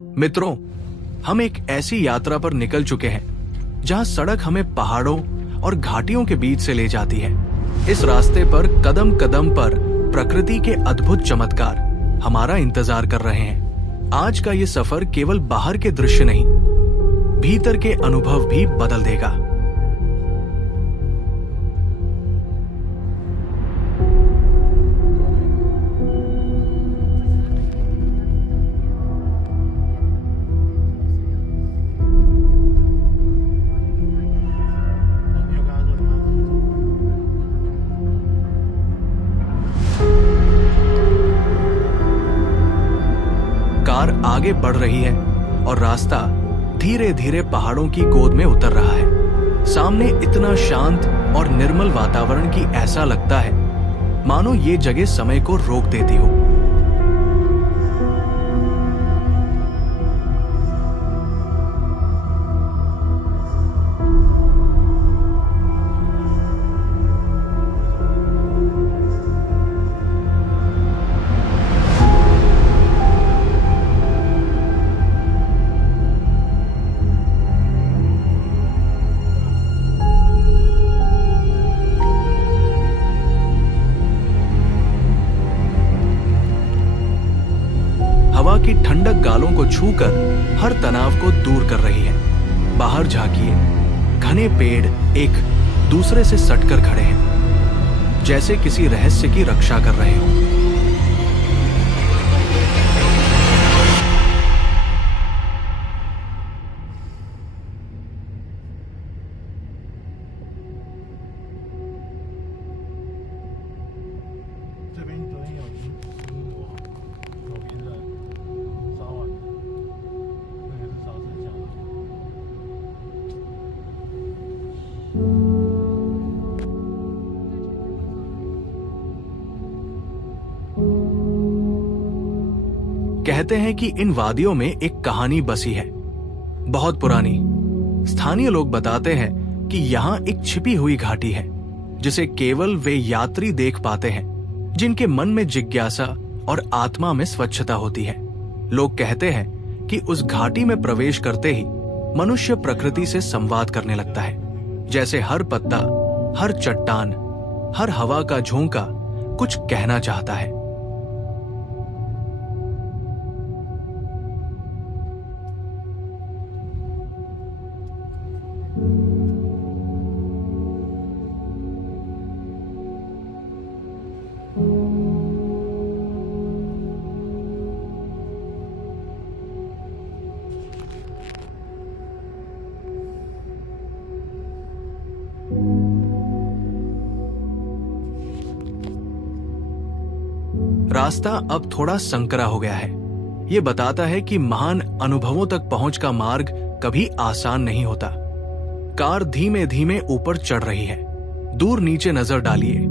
मित्रों, हम एक ऐसी यात्रा पर निकल चुके हैं जहां सड़क हमें पहाड़ों और घाटियों के बीच से ले जाती है। इस रास्ते पर कदम कदम पर प्रकृति के अद्भुत चमत्कार हमारा इंतजार कर रहे हैं। आज का ये सफर केवल बाहर के दृश्य नहीं, भीतर के अनुभव भी बदल देगा। कार आगे बढ़ रही है और रास्ता धीरे धीरे पहाड़ों की गोद में उतर रहा है। सामने इतना शांत और निर्मल वातावरण कि ऐसा लगता है मानो ये जगह समय को रोक देती हो। हवा की ठंडक गालों को छूकर हर तनाव को दूर कर रही है। बाहर झांकिए, घने पेड़ एक दूसरे से सटकर खड़े हैं, जैसे किसी रहस्य की रक्षा कर रहे हों। कहते हैं कि इन वादियों में एक कहानी बसी है, बहुत पुरानी। स्थानीय लोग बताते हैं कि यहाँ एक छिपी हुई घाटी है जिसे केवल वे यात्री देख पाते हैं जिनके मन में जिज्ञासा और आत्मा में स्वच्छता होती है। लोग कहते हैं कि उस घाटी में प्रवेश करते ही मनुष्य प्रकृति से संवाद करने लगता है, जैसे हर पत्ता, हर चट्टान, हर हवा का झोंका कुछ कहना चाहता है। रास्ता अब थोड़ा संकरा हो गया है। ये बताता है कि महान अनुभवों तक पहुंच का मार्ग कभी आसान नहीं होता। कार धीमे धीमे ऊपर चढ़ रही है। दूर नीचे नजर डालिए,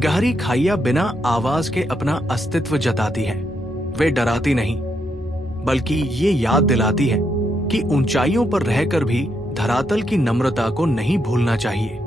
गहरी खाइयां बिना आवाज के अपना अस्तित्व जताती है। वे डराती नहीं, बल्कि ये याद दिलाती है कि ऊंचाइयों पर रहकर भी धरातल की नम्रता को नहीं भूलना चाहिए।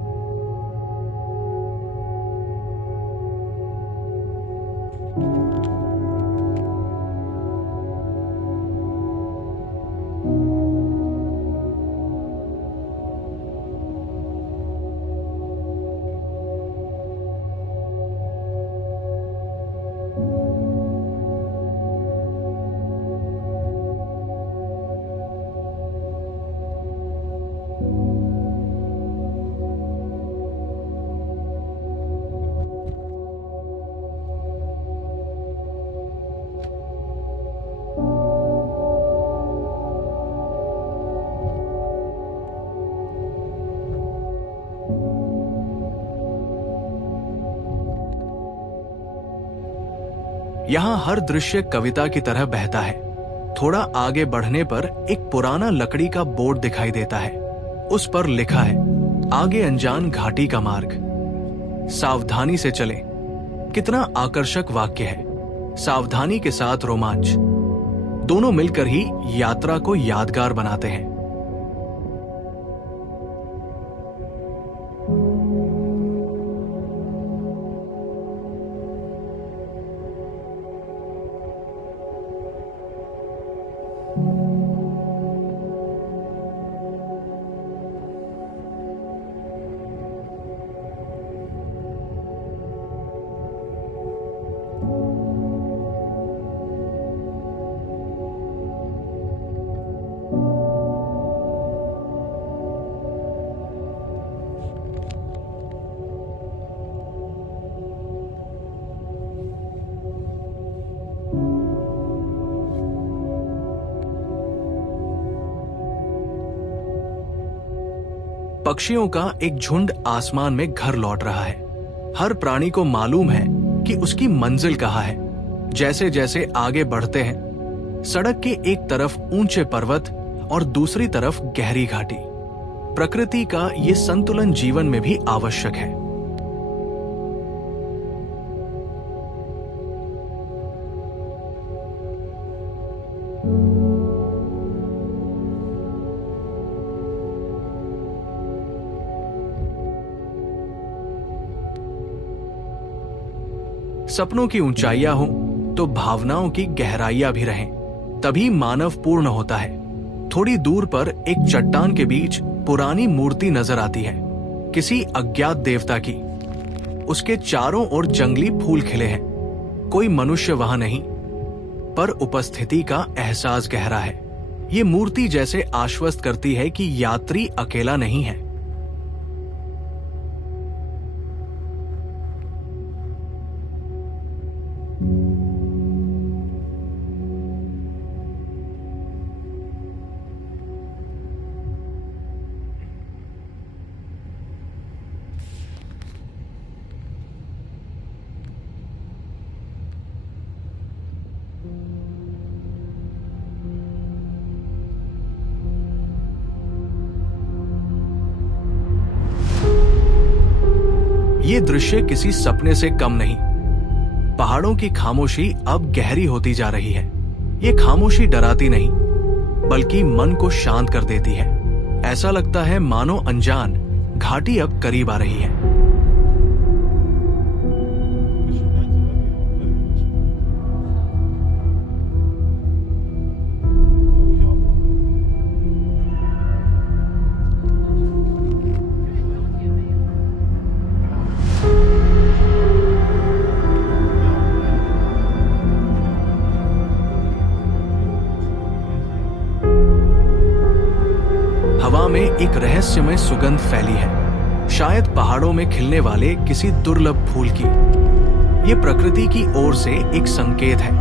यहाँ हर दृश्य कविता की तरह बहता है। थोड़ा आगे बढ़ने पर एक पुराना लकड़ी का बोर्ड दिखाई देता है। उस पर लिखा है, आगे अनजान घाटी का मार्ग, सावधानी से चलें। कितना आकर्षक वाक्य है। सावधानी के साथ रोमांच, दोनों मिलकर ही यात्रा को यादगार बनाते हैं। पक्षियों का एक झुंड आसमान में घर लौट रहा है। हर प्राणी को मालूम है कि उसकी मंजिल कहाँ है। जैसे जैसे आगे बढ़ते हैं, सड़क के एक तरफ ऊंचे पर्वत और दूसरी तरफ गहरी घाटी। प्रकृति का ये संतुलन जीवन में भी आवश्यक है। सपनों की ऊंचाइयां हो तो भावनाओं की गहराइयां भी रहें, तभी मानव पूर्ण होता है। थोड़ी दूर पर एक चट्टान के बीच पुरानी मूर्ति नजर आती है, किसी अज्ञात देवता की। उसके चारों ओर जंगली फूल खिले हैं। कोई मनुष्य वहां नहीं, पर उपस्थिति का एहसास गहरा है। ये मूर्ति जैसे आश्वस्त करती है कि यात्री अकेला नहीं है। ये दृश्य किसी सपने से कम नहीं। पहाड़ों की खामोशी अब गहरी होती जा रही है। ये खामोशी डराती नहीं, बल्कि मन को शांत कर देती है। ऐसा लगता है मानो अनजान घाटी अब करीब आ रही है। हवा में एक रहस्यमय सुगंध फैली है, शायद पहाड़ों में खिलने वाले किसी दुर्लभ फूल की। ये प्रकृति की ओर से एक संकेत है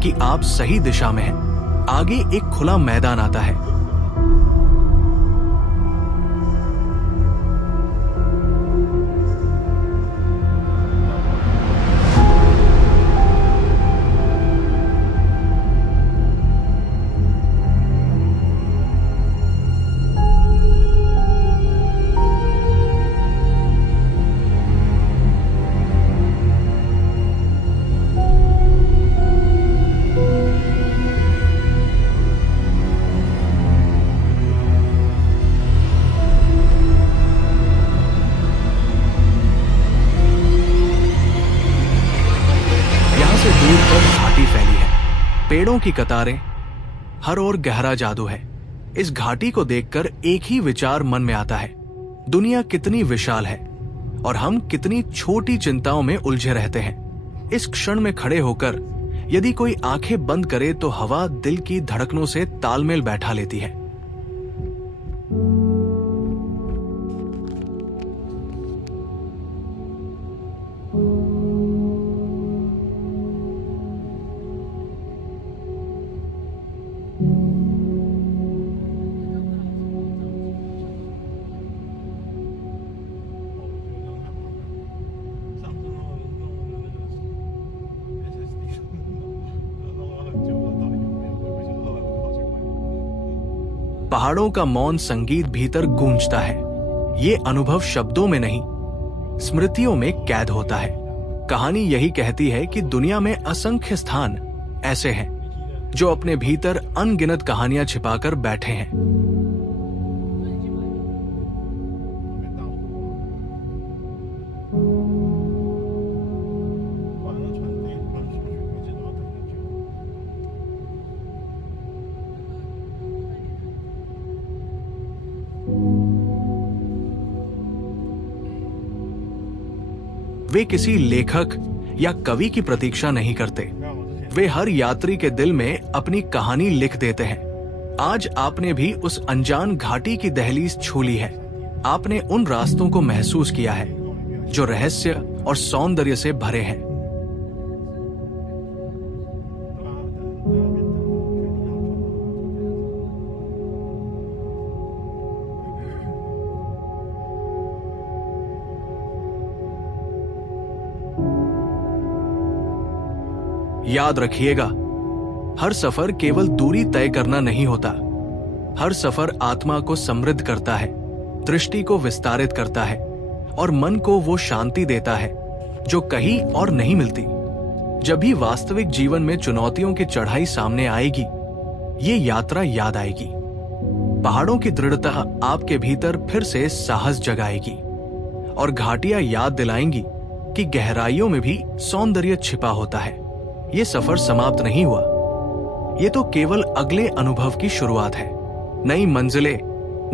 कि आप सही दिशा में हैं। आगे एक खुला मैदान आता है। दूर पर घाटी फैली है, पेड़ों की कतारें, हर ओर गहरा जादू है। इस घाटी को देखकर एक ही विचार मन में आता है, दुनिया कितनी विशाल है और हम कितनी छोटी चिंताओं में उलझे रहते हैं। इस क्षण में खड़े होकर यदि कोई आंखें बंद करे तो हवा दिल की धड़कनों से तालमेल बैठा लेती है। पहाड़ों का मौन संगीत भीतर गूंजता है। ये अनुभव शब्दों में नहीं, स्मृतियों में कैद होता है। कहानी यही कहती है कि दुनिया में असंख्य स्थान ऐसे हैं जो अपने भीतर अनगिनत कहानियां छिपाकर बैठे हैं। वे किसी लेखक या कवि की प्रतीक्षा नहीं करते। वे हर यात्री के दिल में अपनी कहानी लिख देते हैं। आज आपने भी उस अनजान घाटी की दहलीज छू ली है। आपने उन रास्तों को महसूस किया है जो रहस्य और सौंदर्य से भरे हैं। याद रखिएगा, हर सफर केवल दूरी तय करना नहीं होता। हर सफर आत्मा को समृद्ध करता है, दृष्टि को विस्तारित करता है और मन को वो शांति देता है जो कहीं और नहीं मिलती। जब भी वास्तविक जीवन में चुनौतियों की चढ़ाई सामने आएगी, ये यात्रा याद आएगी। पहाड़ों की दृढ़ता आपके भीतर फिर से साहस जगाएगी और घाटियां याद दिलाएंगी कि गहराइयों में भी सौंदर्य छिपा होता है। ये सफर समाप्त नहीं हुआ, ये तो केवल अगले अनुभव की शुरुआत है। नई मंजिलें,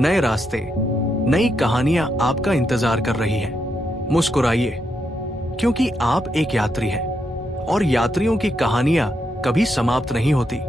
नए रास्ते, नई कहानियां आपका इंतजार कर रही हैं। मुस्कुराइए, क्योंकि आप एक यात्री हैं और यात्रियों की कहानियां कभी समाप्त नहीं होती।